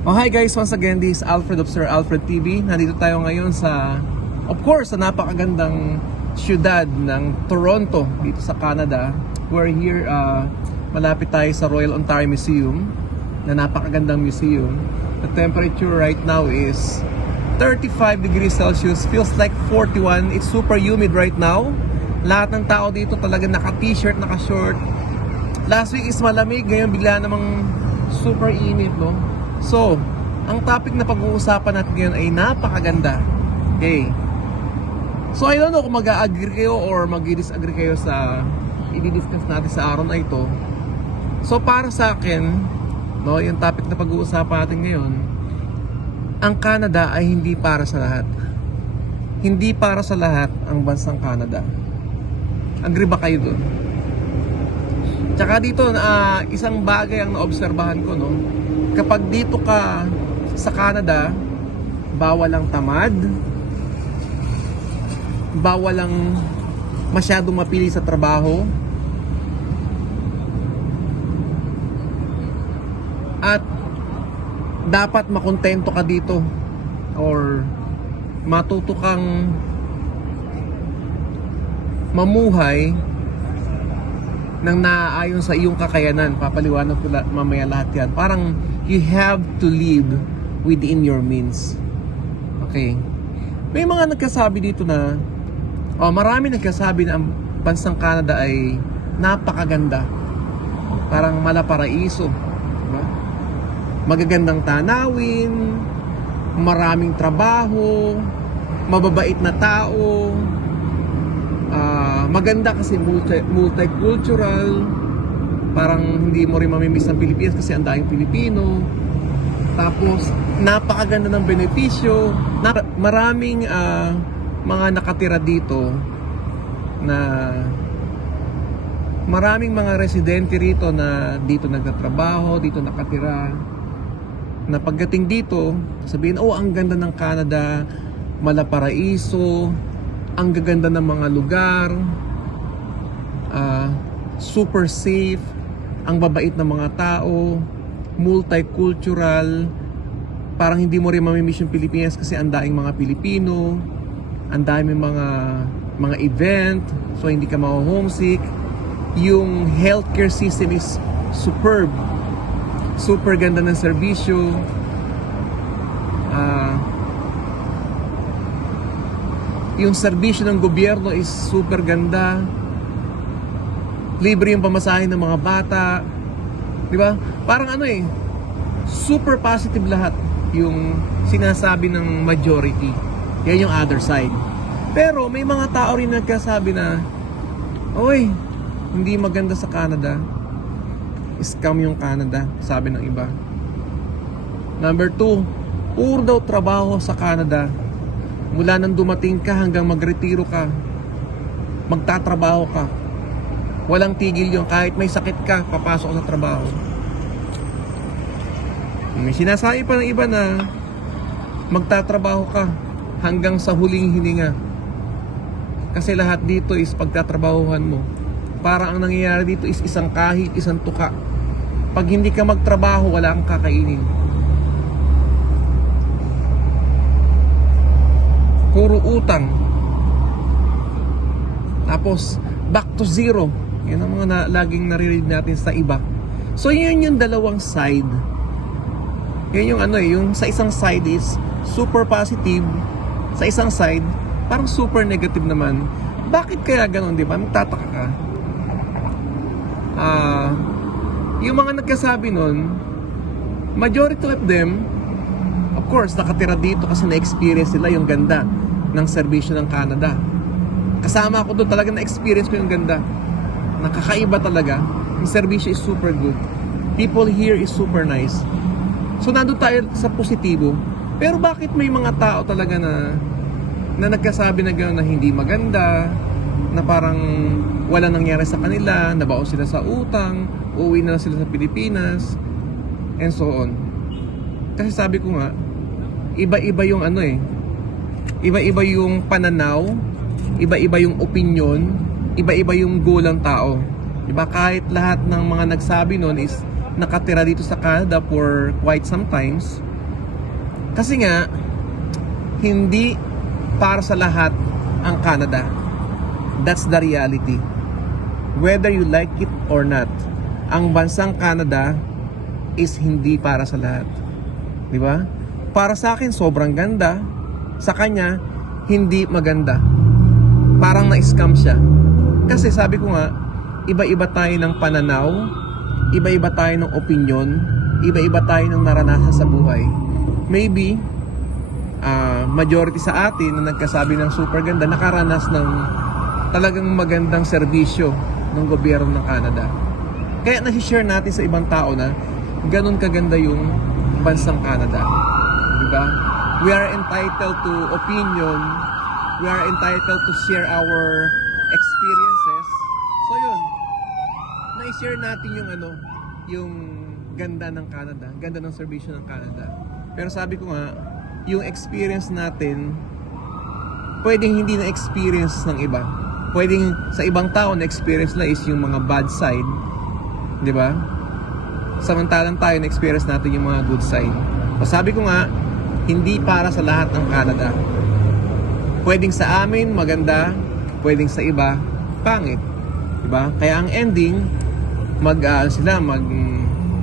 Oh, hi guys, once again, this is Alfred of Sir Alfred TV. Nandito tayo ngayon sa, of course, sa napakagandang syudad ng Toronto, dito sa Canada. We're here, malapit tayo sa Royal Ontario Museum, na napakagandang museum. The temperature right now is 35 degrees Celsius, feels like 41. It's super humid right now. Lahat ng tao dito talaga naka-t-shirt, naka-short. Last week is malamig, ngayon bigla namang super init, no? So, ang topic na pag-uusapan natin ngayon ay napakaganda. Okay. So, I don't know kung mag-a-agree kayo or mag-disagree kayo sa i-discuss natin sa araw na ito. So, para sa akin, no, yung topic na pag-uusapan natin ngayon, ang Canada ay hindi para sa lahat. Hindi para sa lahat ang bansang Canada. Agree ba kayo dun? Tsaka dito, isang bagay ang naobserbahan ko, no? Kapag dito ka sa Canada, bawal ang tamad, bawal ang masyadong mapili sa trabaho, at dapat makontento ka dito or matuto kang mamuhay nang naaayon sa iyong kakayanan. Papaliwanag ko mamaya lahat yan. Parang you have to live within your means. Okay. May mga nagkasabi dito na marami nagkasabi na ang bansang Canada ay napakaganda. Parang malaparaiso. Diba? Magagandang tanawin, maraming trabaho, mababait na tao, maganda kasi multicultural, parang hindi mo rin mamimiss ang Pilipinas kasi ang daing Pilipino. Tapos napakaganda ng benepisyo, maraming mga nakatira dito, na maraming mga residente rito na dito nagtatrabaho, dito nakatira, na pagdating dito sabihin, oh, ang ganda ng Canada, malaparaiso, ang gaganda ng mga lugar, super safe, ang babait ng mga tao, multicultural, parang hindi mo rin mamimiss yung Pilipinas kasi ang daing mga Pilipino, ang dami mga event, so hindi ka ma-homesick. Yung healthcare system is superb, super ganda ng serbisyo, yung serbisyo ng gobyerno is super ganda. Libre yung pamasahe ng mga bata. Di ba? Parang super positive lahat yung sinasabi ng majority. Yan yung other side. Pero may mga tao rin nagkasabi na, oy, hindi maganda sa Canada. Scam yung Canada, sabi ng iba. Number 2, puro daw trabaho sa Canada. Mula nang dumating ka hanggang magretiro ka, magtatrabaho ka. Walang tigil yung kahit may sakit ka, papasok sa trabaho. May sinasabi pa ng iba na magtatrabaho ka hanggang sa huling hininga. Kasi lahat dito is pagtatrabahuhan mo. Para ang nangyayari dito is isang kahig, isang tuka. Pag hindi ka magtrabaho, wala kang kakainin. Puro utang. Tapos back to zero. Yan ang mga laging naririnig natin sa iba. So yun yung dalawang side. Yun yung yung sa isang side is super positive, sa isang side parang super negative naman. Bakit kaya ganoon, di ba? Magtataka ka. Yung mga nagkasabi nun, majority of them, of course, nakatira dito kasi na-experience nila yung ganda ng serbisyo ng Canada. Kasama ako doon, talaga na-experience ko yung ganda. Nakakaiba talaga. Yung serbisyo is super good. People here is super nice. So, nandun tayo sa positibo. Pero bakit may mga tao talaga na nagkasabi na gano'n na hindi maganda, na parang wala nangyari sa kanila, nabaon sila sa utang, uuwi na sila sa Pilipinas, and so on. Kasi sabi ko nga, iba-iba yung iba-iba yung pananaw, iba-iba yung opinion, iba-iba yung goal ng tao. Diba? Kahit lahat ng mga nagsabi nun is nakatira dito sa Canada for quite some times, Kasi nga, hindi para sa lahat ang Canada. That's the reality. Whether you like it or not, ang bansang Canada is hindi para sa lahat. Di ba? Para sa akin, sobrang ganda. Sa kanya, hindi maganda. Parang na-scam siya. Kasi sabi ko nga, iba-iba tayo ng pananaw, iba-iba tayo ng opinion, iba-iba tayo ng naranasan sa buhay. Maybe, majority sa atin na nagkasabi ng super ganda, nakaranas ng talagang magandang serbisyo ng gobyerno ng Canada. Kaya nasi-share natin sa ibang tao na ganun kaganda yung bansang Canada. Diba? We are entitled to opinion. We are entitled to share our experiences. So yun, na-share natin yung ganda ng Canada, ganda ng serbisyo ng Canada. Pero sabi ko nga, yung experience natin, pwedeng hindi na experience ng iba. Pwedeng sa ibang tao na experience na is yung mga bad side, di ba? Samantalang tayo na experience natin yung mga good side. So sabi ko nga, hindi para sa lahat ng Canada. Pwedeng sa amin maganda, pwedeng sa iba pangit, di ba? Kaya ang ending,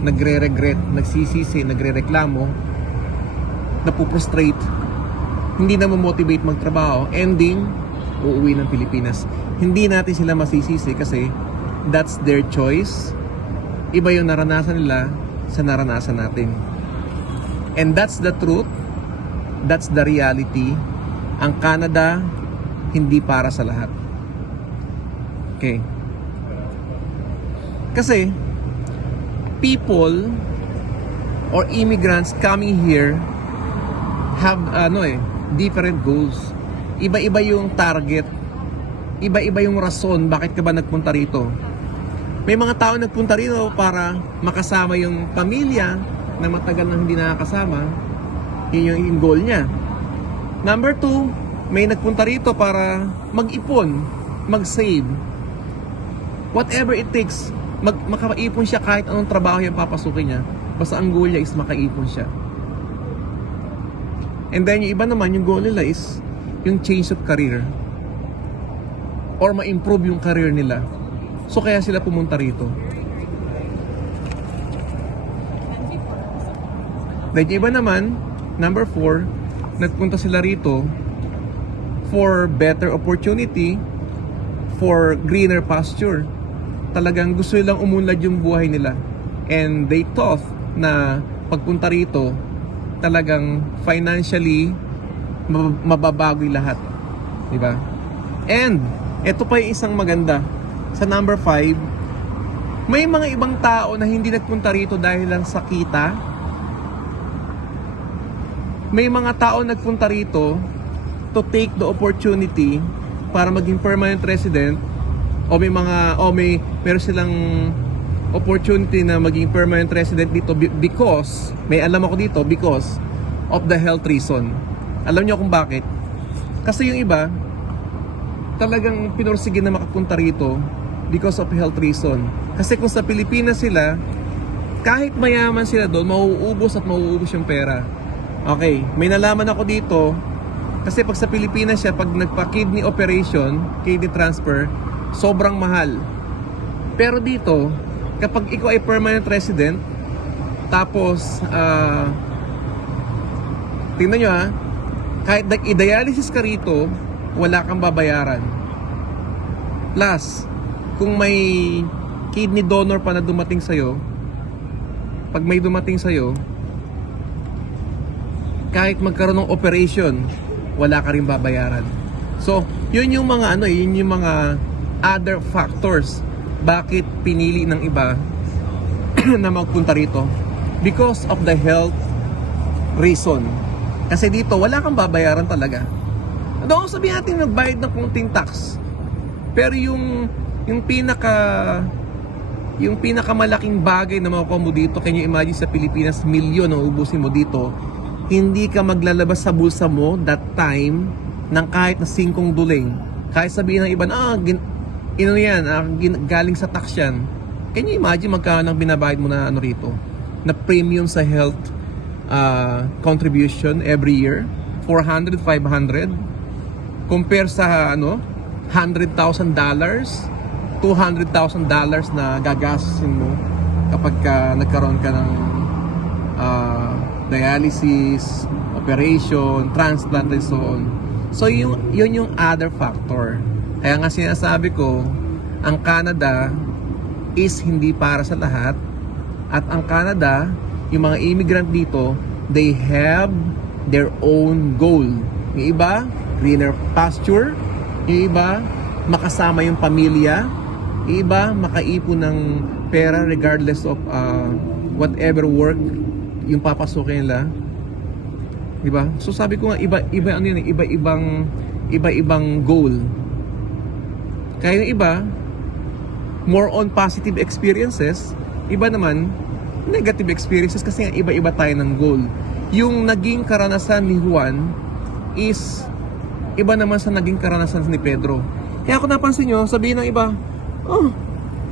nagre-regret, nagsisisi, nagre-reklamo, napuprostrate, hindi na motivate magtrabaho, ending, uuwi ng Pilipinas. Hindi natin sila masisisi kasi that's their choice. Iba yung naranasan nila sa naranasan natin. And that's the truth. That's the reality. Ang Canada, hindi para sa lahat. Okay. Kasi, people or immigrants coming here have different goals. Iba-iba yung target. Iba-iba yung rason bakit ka ba nagpunta rito. May mga tao nagpunta rito para makasama yung pamilya na matagal na hindi nakakasama. Yun yung goal niya. Number 2, may nagpunta rito para mag-ipon, mag-save. Whatever it takes, makaipon siya kahit anong trabaho yung papasukin niya. Basta ang goal niya is makaipon siya. And then yung iba naman, yung goal nila is yung change of career or ma-improve yung career nila. So kaya sila pumunta rito. Then yung iba naman, number 4, nagpunta sila rito for better opportunity, for greener pasture. Talagang gusto nilang umunlad yung buhay nila. And they thought na pagpunta rito, talagang financially mababago yung lahat, di ba? And ito pa yung isang maganda sa number 5, may mga ibang tao na hindi nagpunta rito dahil lang sa kita. May mga tao nagpunta rito to take the opportunity para maging permanent resident, o meron silang opportunity na maging permanent resident dito because, may alam ako dito, because of the health reason. Alam niyo kung bakit? Kasi yung iba, talagang pinursige na makapunta rito because of health reason. Kasi kung sa Pilipinas sila, kahit mayaman sila doon, mauubos yung pera. Okay, may nalaman ako dito, kasi pag sa Pilipinas siya, pag nagpa-kidney operation, kidney transfer, sobrang mahal. Pero dito, kapag ikaw ay permanent resident, tapos tingnan nyo kahit i-dialysis ka rito, wala kang babayaran. Plus, kung may kidney donor pa na dumating sa'yo, pag may dumating sa'yo, kahit magkaroon ng operation, wala ka rin babayaran. So, yun yung mga yun yung mga other factors bakit pinili ng iba na magpunta rito. Because of the health reason. Kasi dito, wala kang babayaran talaga. Doon sabihin natin nagbayad ng konting tax. Pero yung pinakamalaking bagay na makukuha mo dito, can you imagine sa Pilipinas, milyon ang ubusin mo dito, hindi ka maglalabas sa bulsa mo that time ng kahit na 5 duling. Kahit sabihin ng iba na, galing sa tax yan. Can you imagine magkano ang binabayad mo na rito? Na premium sa health contribution every year, 400, 500. Compare sa $100,000, $200,000 na gagastusin mo kapag nagkaroon ka ng dialysis, operation, transplant, and so on. So yun yung other factor. Kaya nga sinasabi ko, ang Canada is hindi para sa lahat. At ang Canada, yung mga immigrant dito, they have their own goal. Yung iba, greener pasture. Yung iba, makasama yung pamilya. Yung iba, makaipon ng pera regardless of whatever work yung papasukin nila. Diba? So sabi ko nga, iba-ibang goal. Kaya yung iba, more on positive experiences, iba naman, negative experiences kasi nga iba-iba tayo ng goal. Yung naging karanasan ni Juan is iba naman sa naging karanasan ni Pedro. Kaya kung napansin nyo, sabihin ng iba, yung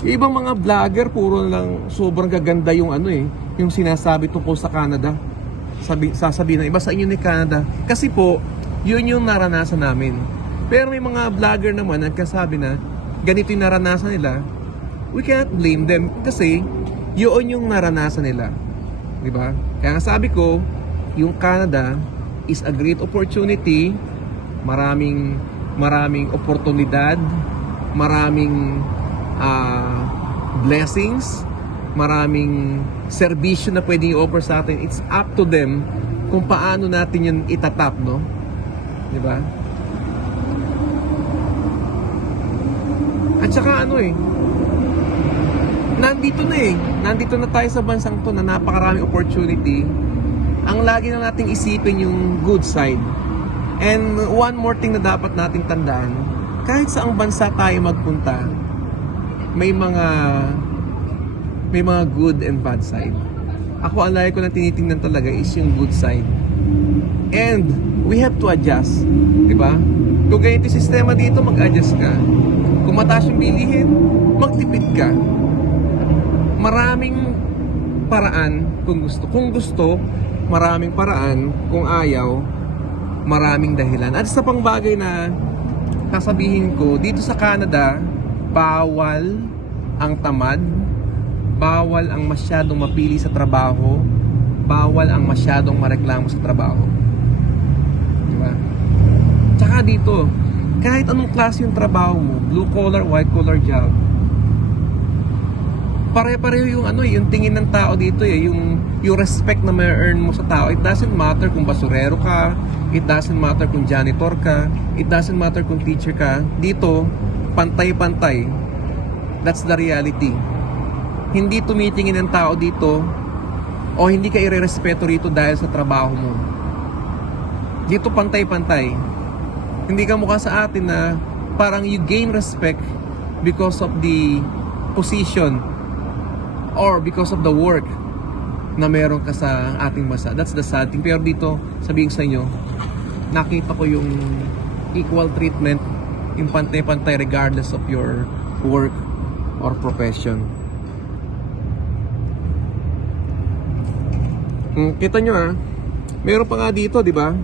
ibang mga vlogger, puro lang sobrang gaganda yung yung sinasabi tungkol sa Canada. Sasabihin ng iba, sa inyo ni Canada. Kasi po, yun yung naranasan namin. Pero may mga vlogger naman nagkasabi na ganito yung naranasan nila. We can't blame them kasi yun yung naranasan nila. Diba? Kaya nga sabi ko, yung Canada is a great opportunity. Maraming oportunidad, maraming blessings, maraming serbisyo na pwedeng i-offer sa atin. It's up to them kung paano natin yun itatap, no? Diba? At saka nandito na tayo sa bansang to na napakaraming opportunity. Ang lagi na nating isipin yung good side. And one more thing na dapat nating tandaan, kahit saang bansa tayo magpunta, may mga good and bad side. Ako, ang lagi ko na tinitingnan talaga is yung good side. And we have to adjust. Diba? Kung ganito yung sistema dito, mag-adjust ka. Kung mataas yung bilihin, magtipid ka. Maraming paraan kung gusto. Kung gusto, maraming paraan. Kung ayaw, maraming dahilan. At sa pang bagay na sasabihin ko, dito sa Canada, bawal ang tamad, bawal ang masyadong mapili sa trabaho, bawal ang masyadong mareklamo sa trabaho. Diba? Tsaka dito, kahit anong klase yung trabaho mo, blue collar, white collar job, pare-pareho yung tingin ng tao dito yung respect na may earn mo sa tao. It doesn't matter kung basurero ka, it doesn't matter kung janitor ka, it doesn't matter kung teacher ka. Dito, pantay-pantay. That's the reality. Hindi tumitingin ng tao dito o hindi ka irerespeto rito dahil sa trabaho mo. Dito pantay-pantay. Hindi ka mukha sa atin na parang you gain respect because of the position or because of the work na meron ka sa ating bansa. That's the sad thing. Pero dito, sabihin sa inyo, nakita ko yung equal treatment, yung pantay-pantay regardless of your work or profession. Kita nyo meron pa nga dito, di ba?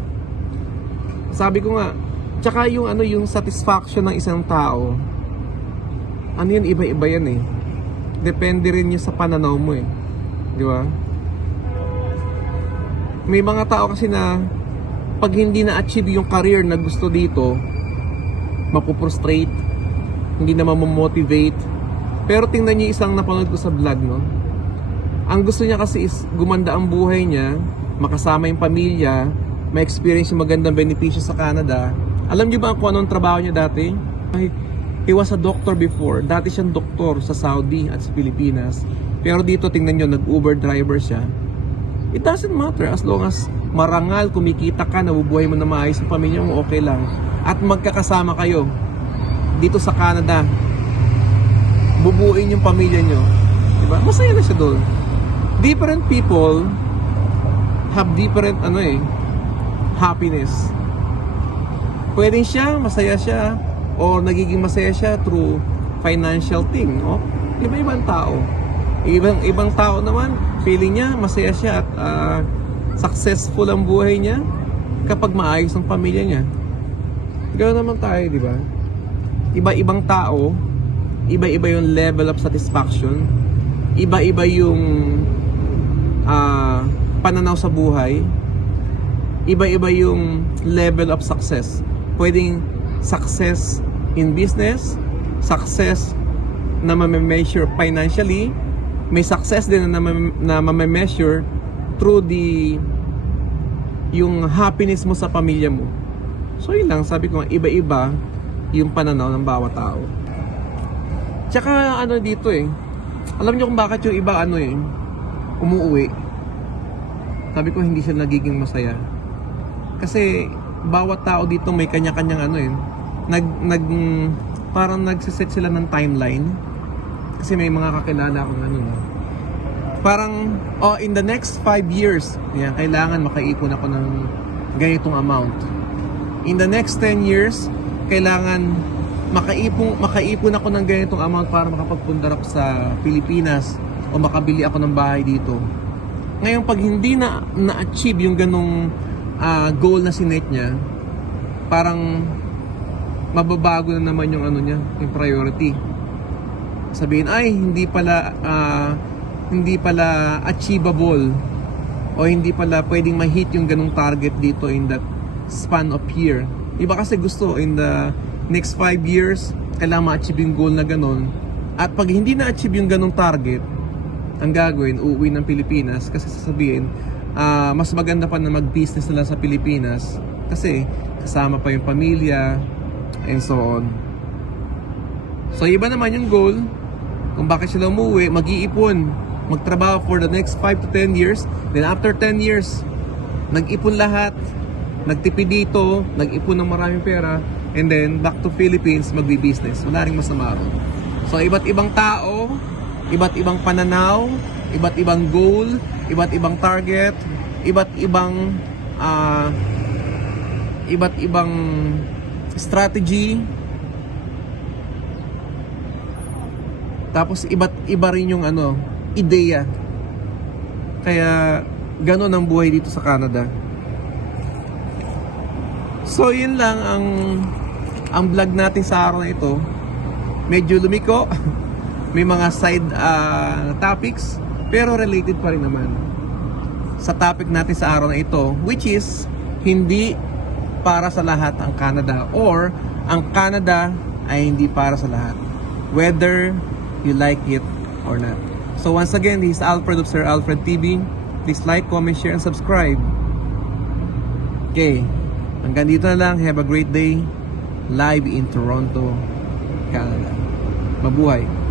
Sabi ko nga, tsaka yung yung satisfaction ng isang tao, yun, iba-iba yan eh. Depende rin yun sa pananaw mo eh. Di ba? May mga tao kasi na pag hindi na-achieve yung career na gusto dito, mapuprostrate, hindi na mamomotivate. Pero tingnan niyo isang napanood ko sa vlog, no? Ang gusto niya kasi is gumanda ang buhay niya, makasama yung pamilya, may experience yung magandang benepisyo sa Canada. Alam niyo ba kung anong trabaho niya dati? He was a doctor before. Dati siyang doktor sa Saudi at sa Pilipinas. Pero dito, tingnan niyo, nag-Uber driver siya. It doesn't matter as long as marangal, kumikita ka, nabubuhay mo na maayos sa pamilya mo, okay lang. At magkakasama kayo dito sa Canada. Bubuuin yung pamilya nyo. Diba? Masaya na siya doon. Different people have different happiness. Pwedeng siya, masaya siya, o nagiging masaya siya through financial thing, no? Iba-ibang tao. Ibang tao naman, feeling niya masaya siya at successful ang buhay niya kapag maayos ang pamilya niya. Ganoon naman tayo, di ba? Iba-ibang tao, iba-iba yung level of satisfaction, iba-iba yung pananaw sa buhay, iba-iba yung level of success. Pwedeng success in business, success na ma-measure financially, may success din na ma-measure through yung happiness mo sa pamilya mo. So yun lang, sabi ko nga, iba-iba yung pananaw ng bawat tao. Tsaka ano dito alam niyo kung bakit yung iba umuuwi. Sabi ko hindi siya nagiging masaya. Kasi bawat tao dito may kanya-kanyang parang nagsiset sila ng timeline. Kasi may mga kakilala akong parang in the next 5 years, kailangan makaipon ako ng ganitong amount. In the next 10 years, kailangan makaipon ako ng ganitong amount para makapagpundar ako sa Pilipinas o makabili ako ng bahay dito. Ngayon, pag hindi na-achieve yung ganong goal na sinet niya, parang mababago na naman yung yung priority. Sabihin, ay hindi pala achievable o hindi pala pwedeng ma-hit yung ganong target dito in that span of year. Iba kasi gusto in the next 5 years kailangan ma-achieve yung goal na ganon, at pag hindi na-achieve yung ganong target, ang gagawin, uuwi ng Pilipinas kasi sasabihin mas maganda pa na mag-business na lang sa Pilipinas kasi kasama pa yung pamilya and so on. So iba naman yung goal kung bakit sila umuwi, mag-iipon, magtrabaho for the next 5 to 10 years, then after 10 years nag-ipon lahat, nagtipid dito, nag-ipon ng maraming pera, and then back to Philippines, magbi-business. Wala ring masama ron. So iba't ibang tao, iba't ibang pananaw, iba't ibang goal, iba't ibang target, iba't ibang strategy. Tapos iba't iba rin yung ideya. Kaya ganon ang buhay dito sa Canada. So yun lang ang vlog natin sa araw na ito. Medyo lumiko. May mga side topics, pero related pa rin naman sa topic natin sa araw na ito, which is hindi para sa lahat ang Canada, or ang Canada ay hindi para sa lahat, whether you like it or not. So once again, this is Alfred of Sir Alfred TV. Please like, comment, share, and subscribe. Okay, hanggang dito na lang. Have a great day. Live in Toronto, Canada. Mabuhay.